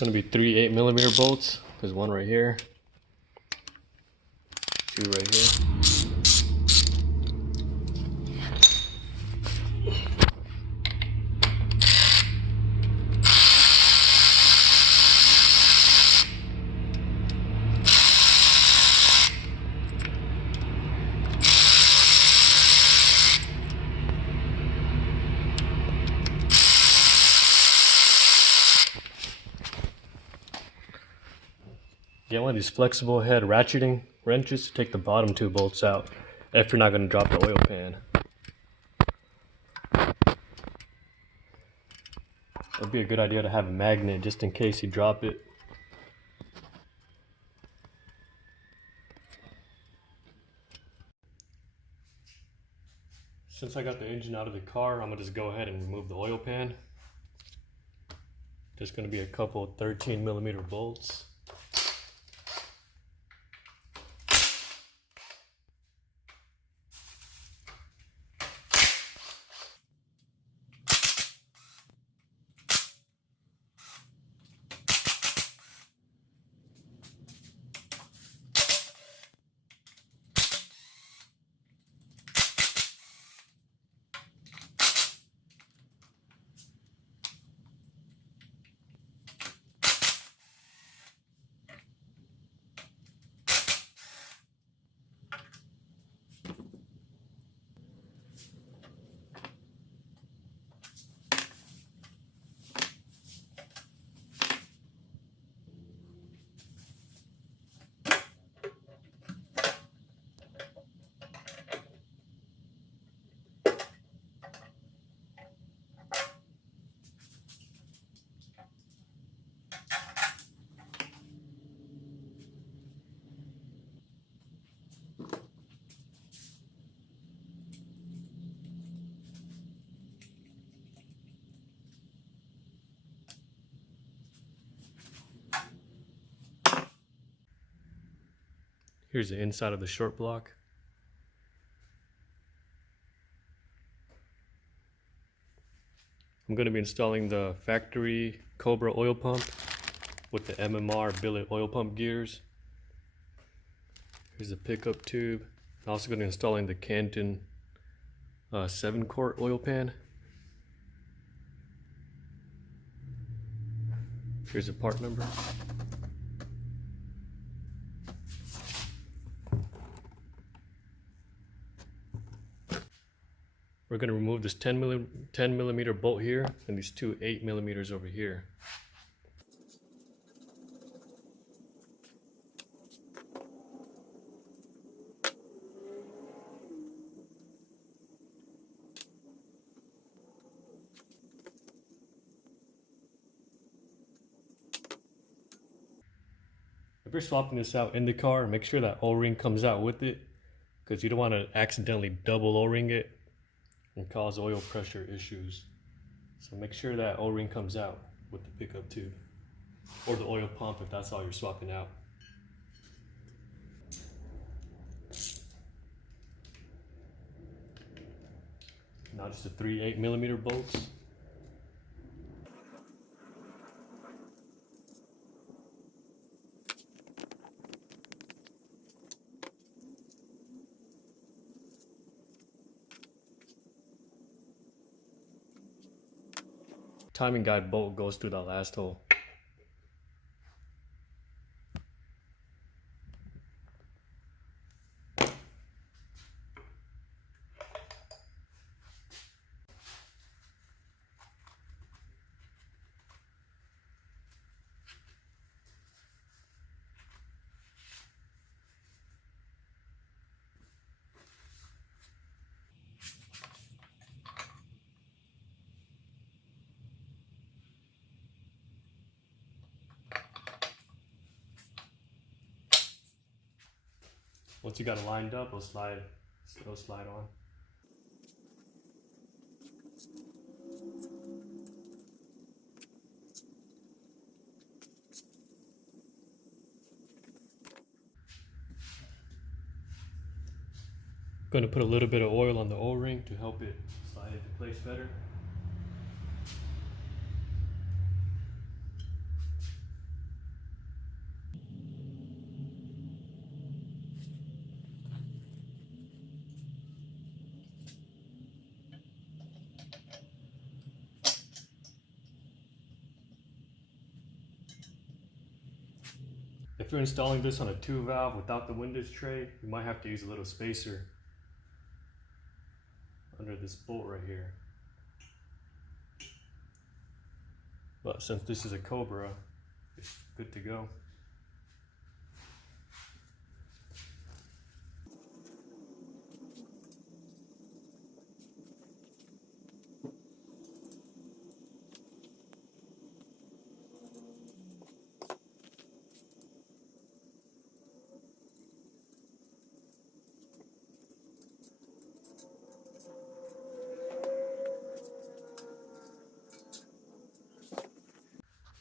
Gonna be 3 8mm bolts. There's one right here, 2 right here. Get one of these flexible head ratcheting wrenches to take the bottom 2 bolts out if you're not going to drop the oil pan. It'd be a good idea to have a magnet just in case you drop it. Since I got the engine out of the car, I'm going to just go ahead and remove the oil pan. Just going to be a couple 13mm bolts. Here's the inside of the short block. I'm going to be installing the factory Cobra oil pump with the MMR billet oil pump gears. Here's the pickup tube. I'm also going to be installing the Canton 7-quart oil pan. Here's the part number. We're going to remove this 10mm bolt here and these 2 8mm over here. If you're swapping this out in the car, make sure that O-ring comes out with it, because you don't want to accidentally double O-ring it and cause oil pressure issues. So make sure that O-ring comes out with the pickup tube, or the oil pump if that's all you're swapping out. Now just the 3 8mm bolts. Timing guide bolt goes through that last hole. Once you got it lined up, it'll slide on. Going to put a little bit of oil on the O-ring to help it slide into place better. if you're installing this on a 2-valve without the windage tray, you might have to use a little spacer under this bolt right here. But since this is a Cobra, it's good to go.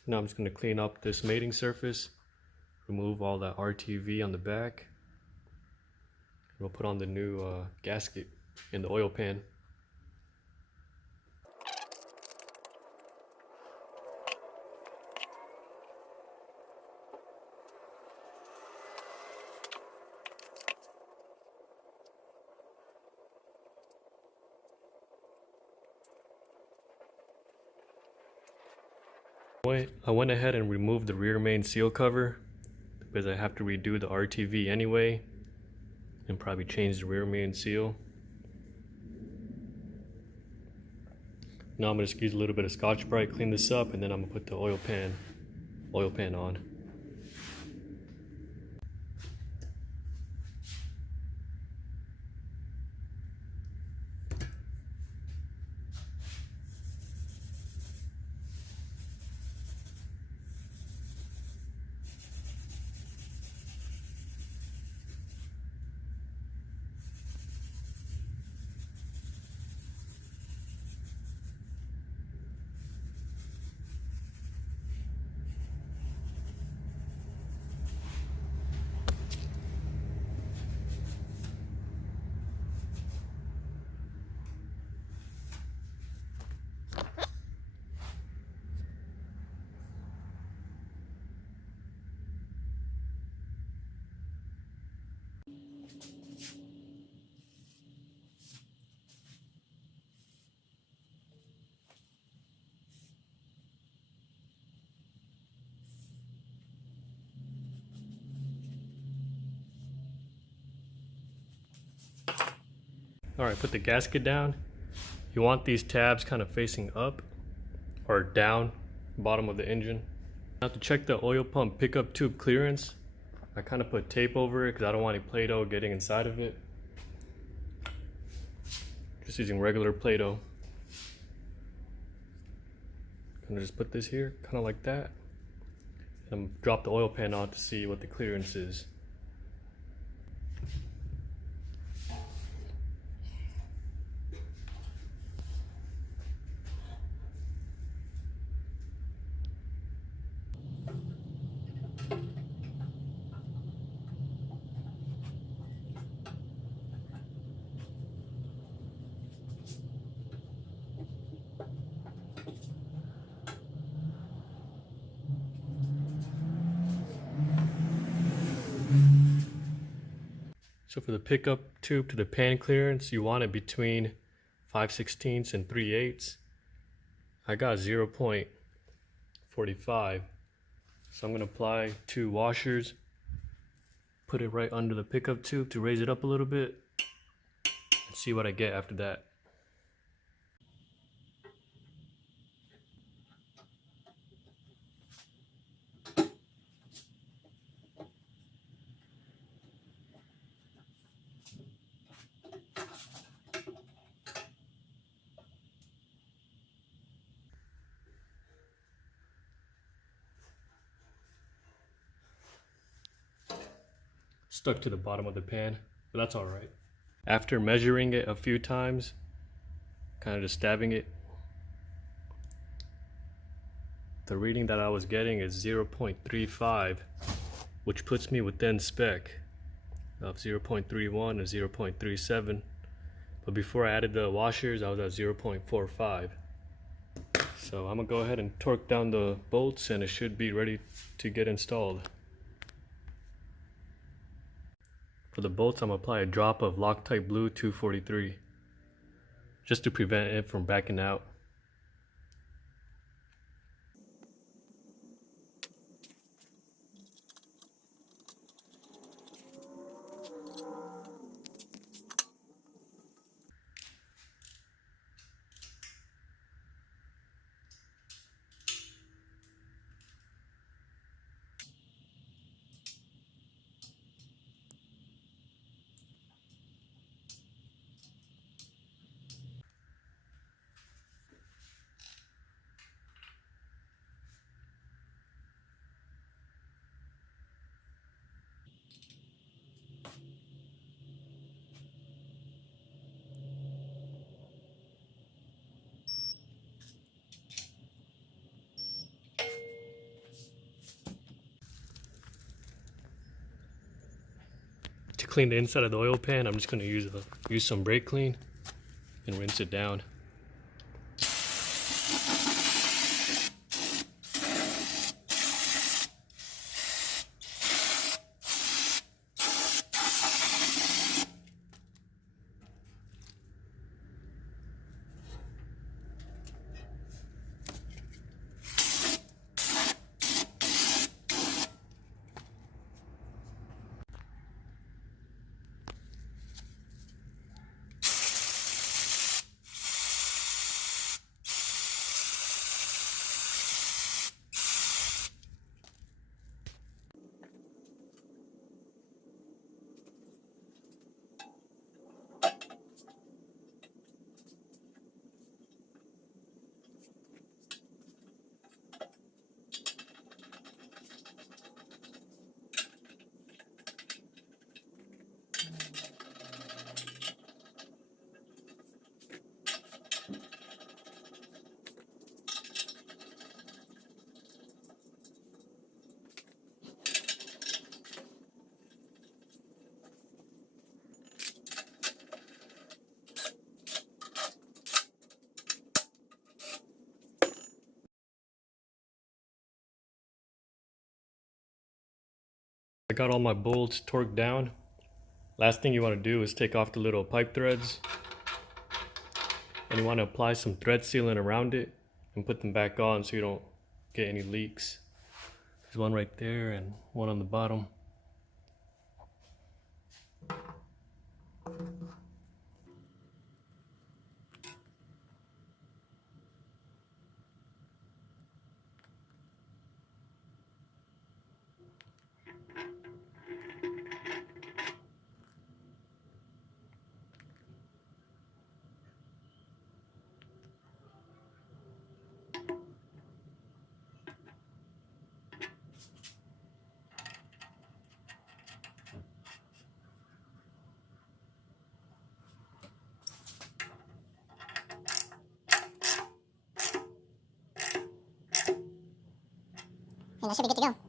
Now I'm just going to clean up this mating surface, remove all that RTV on the back. We'll put on the new gasket in the oil pan. I went ahead and removed the rear main seal cover because I have to redo the RTV anyway and probably change the rear main seal. Now I'm going to just use a little bit of Scotch-Brite, clean this up, and then I'm going to put the oil pan on. Alright, put the gasket down. You want these tabs kind of facing up or down, bottom of the engine. Now to check the oil pump pickup tube clearance, I kind of put tape over it because I don't want any Play-Doh getting inside of it. Just using regular Play-Doh. Gonna just put this here, kind of like that. And drop the oil pan on to see what the clearance is. So for the pickup tube to the pan clearance, you want it between 5/16 and 3/8. I got 0.45. So I'm going to apply 2 washers, put it right under the pickup tube to raise it up a little bit, and see what I get after that. Stuck to the bottom of the pan, but that's all right. After measuring it a few times, kind of just stabbing it, the reading that I was getting is 0.35, which puts me within spec of 0.31 and 0.37. But before I added the washers, I was at 0.45. So I'm gonna go ahead and torque down the bolts and it should be ready to get installed. For the bolts, I'm going to apply a drop of Loctite Blue 243 just to prevent it from backing out. clean the inside of the oil pan, I'm just going to use some brake clean and rinse it down. I got all my bolts torqued down. Last thing you want to do is take off the little pipe threads. And you want to apply some thread sealant around it and put them back on so you don't get any leaks. There's one right there and one on the bottom. And that should be good to go.